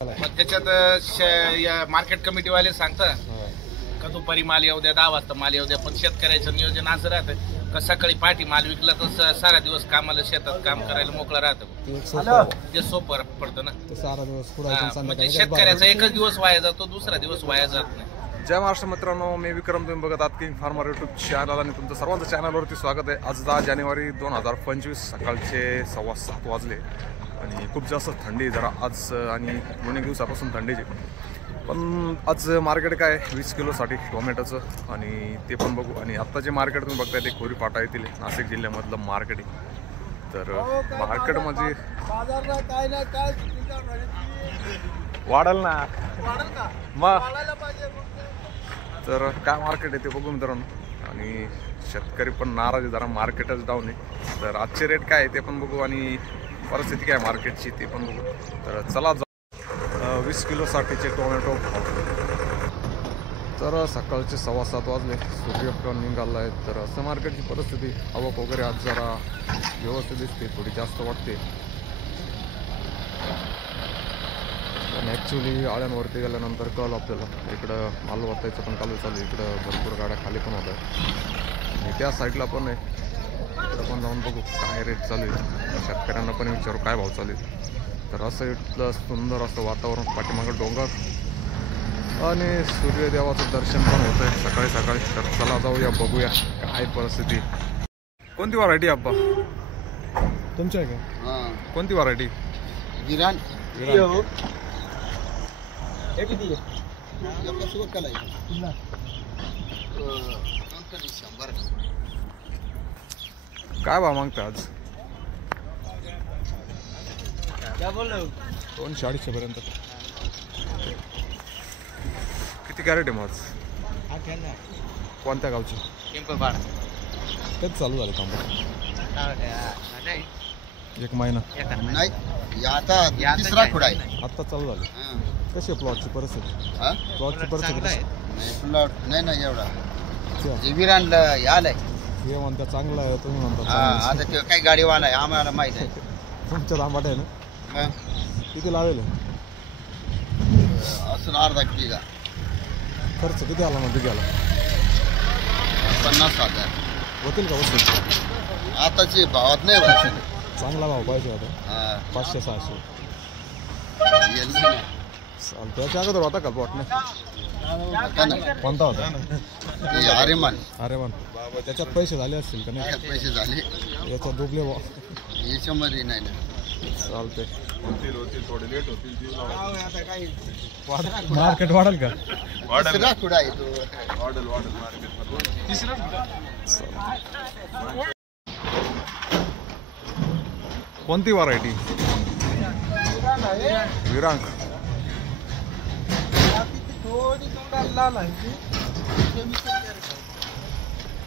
मग त्याच्यात या मार्केट कमिटीवाले सांगतात का दुपारी माल येऊ द्या, 10 वाजता माल येऊ द्या. पण शेतकऱ्याचं नियोजन असं राहतं का सकाळी पहाटे माल विकला तर सारा दिवस कामाला शेतात काम करायला मोकळा राहतं. ते सोपं पडतं ना. म्हणजे शेतकऱ्याचा एकच दिवस वाया जातो, दुसरा दिवस वाया जात नाही. जय महाराष्ट्र मित्रांनो, मी विक्रम, तुम्ही बघत आहात किंग फार्मर यूट्यूब चॅनल आणि तुमचं सर्वांचं चॅनलवरती स्वागत आहे. आज 10 जानेवारी 2025 सकाळचे 7:15 वाजले आणि खूप जास्त थंडी जरा आज आणि 2 दिवसापासून थंडीची. पण आज मार्केट काय 20 किलोसाठी टोमॅटोचं आणि ते पण बघू. आणि आत्ताचे मार्केट तुम्ही बघताय ते खोरीपाटा येथील नाशिक जिल्ह्यामधलं मार्केट आहे. तर मार्केटमध्ये वाढल ना मग, तर काय मार्केट आहे ते बघू मित्रांनो. आणि शेतकरी पण नाराज आहे, जरा मार्केटच डाऊन आहे. तर आजचे रेट काय आहे ते पण बघू आणि परिस्थिती काय मार्केटची ते पण बघू. तर चला 20 किलोसाठीचे टोमॅटो. तर सकाळचे 7:15 वाजले, सूर्य पण निघाला आहे. तर असं मार्केटची परिस्थिती, आवक वगैरे आज जरा व्यवस्थित दिसते, थोडी जास्त वाटते. पण ॲक्च्युली आळ्यांवरती गेल्यानंतर कळलं आपल्याला इकडं माल वाचायचं पण चालू आहे. इकडं भरपूर गाड्या खाली पण होत आहेत आणि त्या साईडला पण आहे. इकडं पण जाऊन बघू काय रेट चालू आहे, शेतकऱ्यांना पण विचारू काय भाव चालू आहे. तर असं इथलं सुंदर असं वातावरण, पाठीमागं डोंगर आणि सूर्यदेवाचं दर्शन पण होतं आहे सकाळी सकाळी. तर चला जाऊया, बघूया काय परिस्थिती. कोणती व्हरायटी अब्बा तुमच्या आहे का? कोणती व्हरायटी? विरान काय भाव मागता आज? 200-250 पर्यंत. किती कॅरेट आहे मग? कोणत्या गावची? कधी चालू झालं काम? 1 महिना नाही, आता तिसरा खुडा आहे. आत्ता चालू झालं. कशी आहे प्लॉटची परिस्थिती? प्लॉटची परिस्थिती प्लॉट नाही ना एवढा. विरानला आलाय हे म्हणता चांगला आहे, तुम्ही म्हणता आता ते काही गाडीवाला आहे, आम्हाला माहित आहे. तुमच्या तांबाट आहे ना? किती लावेल? असं अर्धा बिघा. खर्च किती आला मग बिघाला? 50,000 होतील का वस्तू? आताची भावात नाही व्हायचं. चांगला भाव पाहिजे होता, 500-600. त्याच्या अगोदर होता का प्लॉट? नाही, कोणता होता? आर्यमान. अरे त्याच्यात पैसे झाले असतील का? नाही, पैसे झाले. याचा डुबले याच्यामध्ये नाही ना. चालते, थोडे लेट होतील. मार्केट वाढेल का? तिसरा खुडा आहे तो. वाढेल मार्केट. कोणती व्हरायटी? विरांग.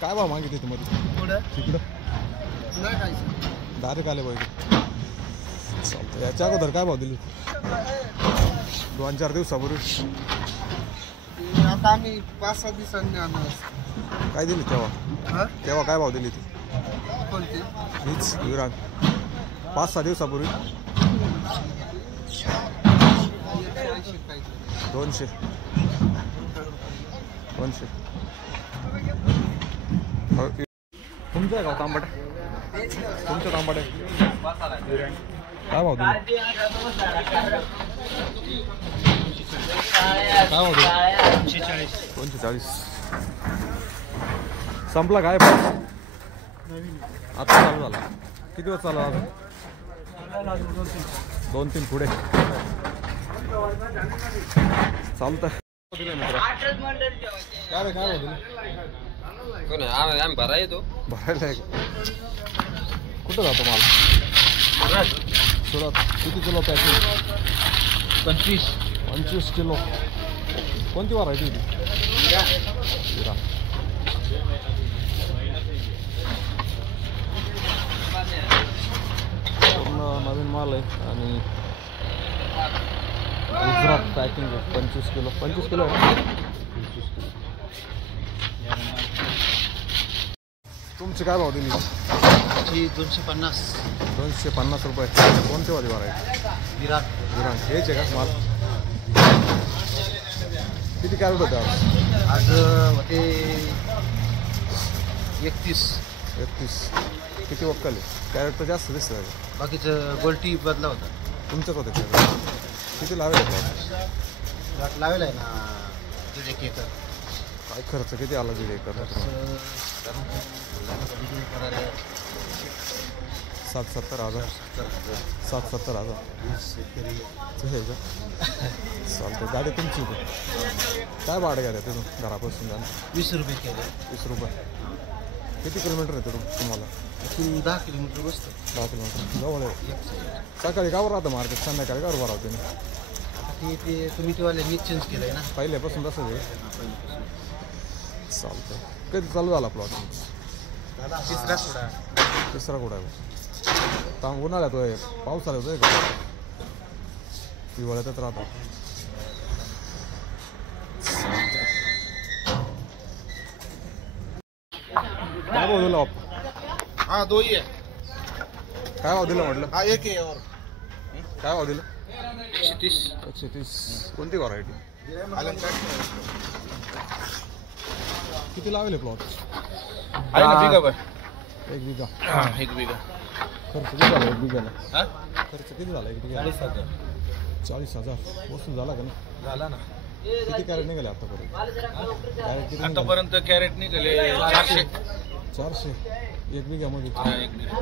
काय भाव मागितले तुम्हाला तिकडं? डायरेक्ट आले पाहिजे. चालतं. याच्या अगोदर काय भाव दिले? 2-4 दिवसापूर्वी. आता आम्ही 5-6 दिवसांनी आणलं. काय दिली तेव्हा? तेव्हा काय भाव दिली ती? कोणती? हीच विरांग 5-6 दिवसापूर्वी. 200. तुमचं आहे का तांबट? तुमचं तांबट आहे काय भाव दिली? काय भाव दिली? 240. संपला काय? आता चालू झाला. किती दिवस चालू? अजून 2-3 पुढे चालतं. काय रे, काय भाव दिली? आम्ही भरा येतो. भरायला आहे का? कुठं जातो माल? सुरत. किती किलो पॅकिंग? 25 किलो. कोणती व्हरायटी होती? विरा. पूर्ण नवीन माल आहे आणि गुजरात पॅकिंग आहे. 25 किलो. 25 किलो आहे. 25 किलो. तुमची काय भाव दिली? 250. 250 रुपये. कोणते वाली व्हरायटी? विराट. हेच आहे का माल? किती कॅरेट होते आज? आज होते 31. 31. किती वक्कल आहे? कॅरेट तर जास्त दिसत आहे. बाकीचं गोल्टी बदला होता. तुमच्याच होते कॅरेट. किती लावेल प्लॉट लावेल आहे ना 1.5 एकर. काय खर्च किती आला 1.5 एकर? 60-70 हजार. 60-70 हजार हे का? चालतं. गाडी तुमची होती. काय भाडं घ्या तिथून घरापासून जाणं? 20 रुपये केले. 20 रुपये. किती किलोमीटर आहे तुम्हाला? इथून 10 किलोमीटर बसतं. 10 किलोमीटर जवळ आहे. सकाळी गावर राहतं मार्केट, संध्याकाळी गावर भरावते ना. ते कमिटीवाल्यांनी चेंज केलं आहे ना पहिल्यापासून तसंच आहे. चालतं. कधी चालू झाला प्लॉट? तिसरा कुठं आहे? काम उन्हाळ्यात होय, पावसाळ्यात होय का? हिवाळ्यातच राहतो. काय भाव दिला बाप? हाँ दो ही है. काय भाव दिला म्हटलं? हाँ एक ही है और काय भाव दिला? 130. 130. कोणती व्हरायटी? किती लावले प्लॉट? आहे ना बिघा बरं. 1 बिघा. हाँ 1 बिघा. खर्च किती झाला 1 बिघाला? हाँ खर्च किती झाला 1 बिघाला? 40,000 40,000 वसूल झाला का नाही? झाला ना. किती कॅरेट निघाले आतापर्यंत? कॅरेट किती निघाले? आतापर्यंत कॅरेट निघाले 400. 400 1 बिघ्यामध्ये. हाँ 1 बिघा.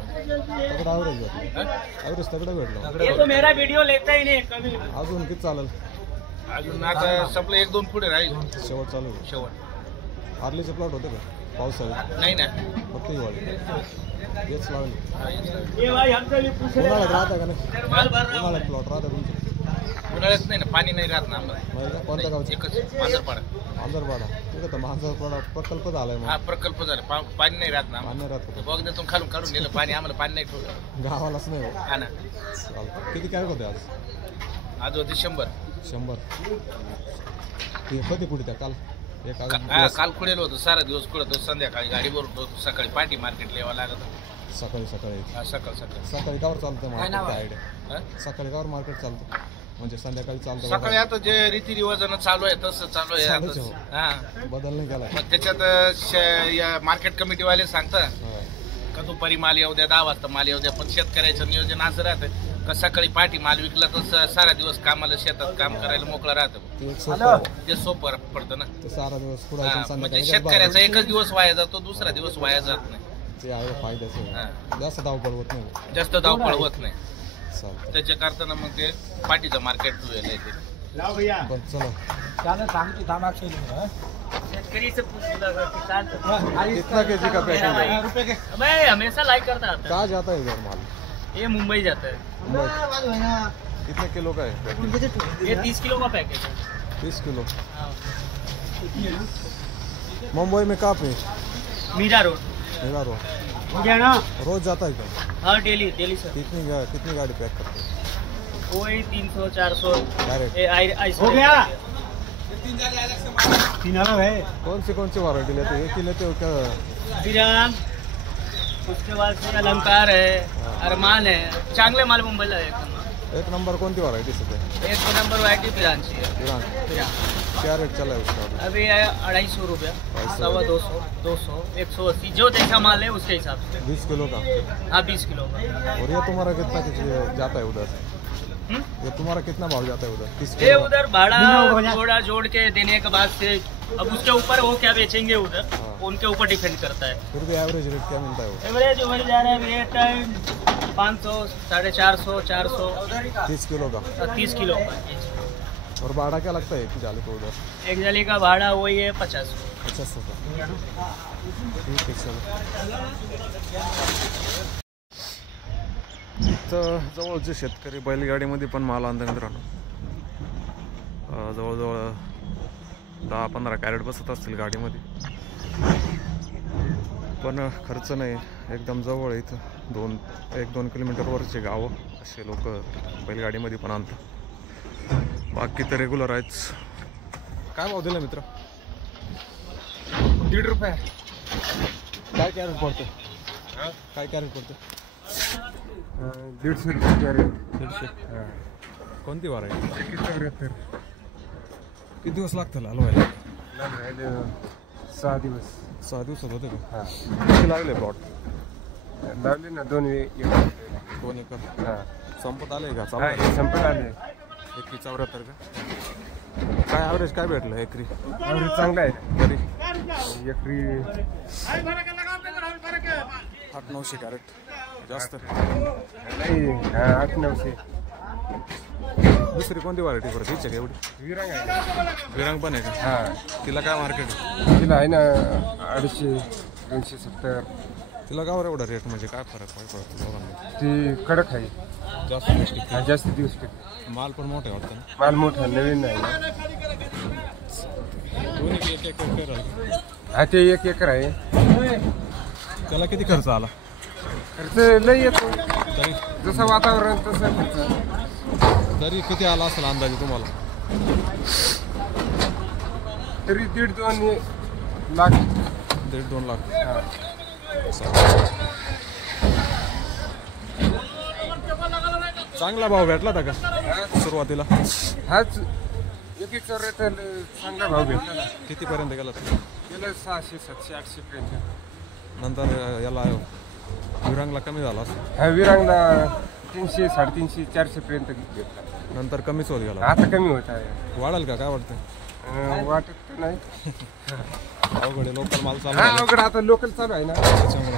तगडा ॲव्हरेज भेटला. ॲव्हरेज तगडा भेटला. ये तो मेरा वीडियो लेता ही नहीं कभी. अजून किती चालेल? अजून आता संपलं 1-2 पुढे राहील शेवट चालू आहे. शेवट. आर्लीचे प्लॉट होते का पावसाळ्यात? नाही ना. फक्त हिवाळी हेच लावले. हाँ, हेच राहील. ये भाई हमसे भी पूछ रहे उन्हाळ्यात राहता का नाही? माल भर रहा उन्हाळ्यात प्लॉट राहता तुमचे? उन्हाळ्यात नाही ना, पाणी नाही राहत ना आम्हाला. नाही का? कोणत्या गावचे? एकच मांजरपाडा. मांजरपाडा. तिथं तर मांजरपाडा प्रकल्प झालाय हा मग. प्रकल्प झाला. पाणी नाही राहत ना आम्हाला. पाणी राहत होतं. बघण्यातून खालून काढून नेलं पाणी, आम्हाला पाणी नाही ठेवलं. गावालाच नाही हो. हा ना. चालतं. किती कॅरेट होते आज? आज होते 100. 100. ते कधी कुठे त्या काल? एक आज हा काल खुडेल होतं सारा दिवस खुडत होतो. संध्याकाळी गाडी भरून होतो. सकाळी पाठी मार्केटला यावं लागत होतं. सकाळी हा सकाळी. सकाळी गावर चालतं मार्केट? काय आयडिया? हा? सकाळी गावर मार्केट चालतं म्हणजे संध्याकाळी चालतं? सकाळी आता जे रीतिरिवाजानं चालू आहे तसं चालू आहे चालूच आहे. आता. हा बदल नाही केला? मग त्याच्यात या मार्केट कमिटीवाले सांगतात हा. का दुपारी माल येऊ द्या, 10 वाजता माल येऊ द्या. पण शेतकऱ्याचं नियोजन असं राहतं का सकाळी पाठी माल विकला तर सारा दिवस कामाला शेतात काम करायला मोकळा राहतं. ते एक सोपं आहे. ते सोपं पडतं ना. ते सारा दिवस पुढे हा, म्हणजे संध्याकाळी शेतकऱ्याचा एकच दिवस वाया जातो, दुसरा दिवस वाया जात नाही. ते आहे फायद्याचं आहे. हा. जास्त धावपळ होत नाही. जास्त धावपळ होत नाही. चालतं. त्याच्या करताना मग ते पाठीचं मार्केट ठेवलेलं आहे ते. बरं चला. शेतकरी से पूछ लगा किसान से. कितना केजी का पैकिंग है? मैं हमेशा लाइक करता आता. कहाँ जाता है इधर माल? ये मुंबई जाता है. कितने किलो का है पैकिंग? ये 30 किलो का पैकेज है. 30 किलो. हाँ. मुंबई में कहाँ पे? मीरा रोड. मेरा रोज जाता है क्या? हाँ डेली सर. कितनी गाड़ी पैक करते हैं? वही 300 400 डायरेक्ट? हो गया. कौन सी वैरायटी लेते हो? एक ही लेते हो क्या? विराम, उसके बाद से अलंकार है, अरमान है. चांगले माल मुंबईला आहे एकदम. एक नंबर कौन सी वैरायटी से? 1 नंबर वाइटी पिरांची है. ईरान. क्या रेट चला है उसका? अभी है 250 रुपया, 200 200 180 जो जैसा माल है उसके हिसाब से. 20 किलो का? हाँ 20 किलो का. और ये तुम्हारा कितना जाता है उधर? ये तुम्हारा कितना भाव जाता है उधर? 30 ये किलो? उधर भाड़ा जोड़ा जोड़ के देने के बाद से अब उसके ऊपर वो क्या बेचेंगे उधर, उनके ऊपर डिपेंड करता है. फिर भी एवरेज रेट क्या मिलता है वो? एवरेज उधर जा रहा है रेट 500 450 400. 30 किलो का? 30 किलो का. और भाड़ा क्या लगता है एक जाली को उधर? एक जाली का भाड़ा वही है 50. 50 का. ठीक आहे चलो. तर जवळचे शेतकरी बैलगाडीमध्ये पण माल आणतात मित्रांनो. जवळजवळ 10-15 कॅरेट बसत असतील गाडीमध्ये. पण खर्च नाही, एकदम जवळ आहे इथं. 1-2 किलोमीटरवरचे गावं असे लोक बैलगाडीमध्ये पण आणतात. बाकी तर रेग्युलर आहेच. काय भाव दिला मित्र? 1.5 रुपये. काय कॅरेट पडते? काय कॅरेट पडते? 150 रुपये कॅरेट. 150. कोणती वारायटी? किती दिवस लागतील हलवायला? 6 दिवस 6 दिवसात होते का? हां किती लागले प्लॉट? लावले ना 2 एकर 2 एकर. हां संपत आले का? हां चालू हे संपत आले. एकरी 74 का? काय ॲव्हरेज काय भेटलं एकरी? ॲव्हरेज चांगला आहे तरी एकरी 800-900 कॅरेट जास्त. नाही 800-900. दुसरी कोणती व्हरायटी बरं तीच आहे का एवढी? विरांग आहे. विरांग पण आहे का? हां तिला काय मार्केट? तिला आहे ना 250 270. तिला का बरं एवढा रेट म्हणजे काय फरक पडतो दोघांमध्ये? ती कडक आहे. जास्त गोष्टी. हा, जास्त दिवस टिकते. माल पण मोठे वाटतं ना? माल मोठा नवीन नाही ना. दोन्ही एक एक एकर आहे. हा ते 1 एकर आहे. त्याला किती खर्च आला खर्च लई येतो तरी? जसं वातावरण तसं खर्च. तरी किती आला असेल अंदाजे तुम्हाला? तरी 1.5-2 लाख. 1.5-2 लाख. हां चांगला भाव भेटला होता का सुरुवातीला? हाच एकीचा रेट चांगला भाव भेटला ना. कितीपर्यंत गेला तो? गेलं 600 700 800 पर्यंत. नंतर याला विरांगला कमी झाला असं. हा विरांगला 300 350 400 पर्यंत घेतला. नंतर कमीच होत गेला. आता कमी होत आहे. वाढेल का काय वाटतं? वाटत तर नाही. अवघड लोकल माल चालू हा झाला अवघड आता लोकल चालू आहे ना. त्याच्यामुळे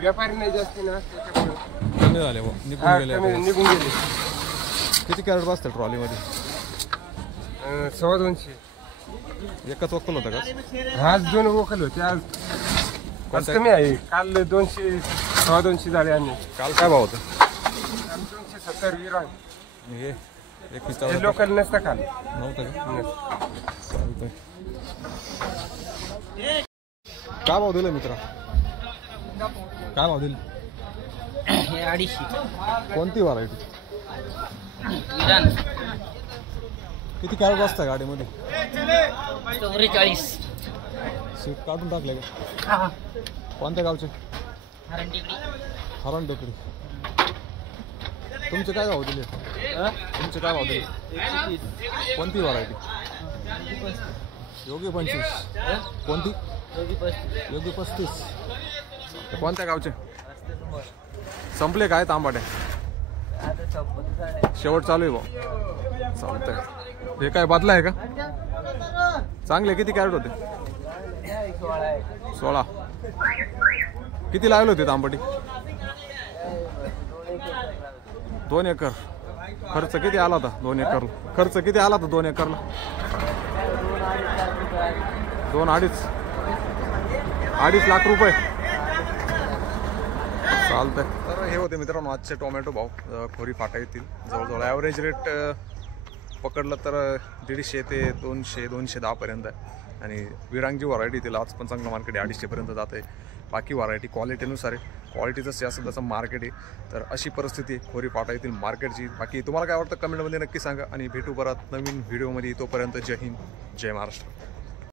व्यापारी नाही जास्त ना त्याच्यामुळे. कमी झाले बुवा. निघून हा गेले कमी आता. निघून गेले. किती कॅरेट बसतं ट्रॉलीमध्ये? 250. एकच वक्कल होतं का? आज 2 वोकल होते. आज कमी आहे. काल 200 250 झाले आणि काल काय भाव होतं? 270 विरांग. हे 21 हे लोकल नसतं काल. नव्हतं का? नसतं. चालतंय. काय भाव दिलं मित्रा? काय भाव दिले? हे 250. कोणती व्हरायटी? विरान किती कॅरेट बसतं गाडीमध्ये? 44. सीट काढून टाकले का? हा कोणत्या गावचे? हरण टेकडी. तुमचे काय भाव दिले? तुमचे काय भाव दिले? कोणती व्हरायटी? योगी 25. कोणती? योगी 35. कोणत्या गावचे? संपले काय तांबाटे? शेवट चालू आहे भाऊ. चालतंय. हे काय बदला आहे का? चांगले किती कॅरेट होते? 16. किती लागले होते तांबटी? 2 एकर. खर्च किती आला होता 2 एकरला? खर्च किती आला होता 2 एकरला? 2-2.5 लाख रुपये. चालतंय. तर हे होते मित्रांनो आजचे टोमॅटो भाव खोरी फाटा येतील. जवळजवळ ॲव्हरेज रेट पकडलं तर 150 ते 200-210 पर्यंत आहे. आणि विरांगची व्हरायटी तिला आज पण चांगलं मार्केट आहे 250 पर्यंत जात आहे. बाकी व्हरायटी क्वालिटीनुसार आहे. क्वालिटीचं जास्त त्याचं मार्केट आहे. तर अशी परिस्थिती खोरी फाटा येथील मार्केटची. बाकी तुम्हाला काय वाटतं कमेंटमध्ये नक्की सांगा आणि भेटू परत नवीन व्हिडिओमध्ये. तोपर्यंत जय हिंद जय महाराष्ट्र.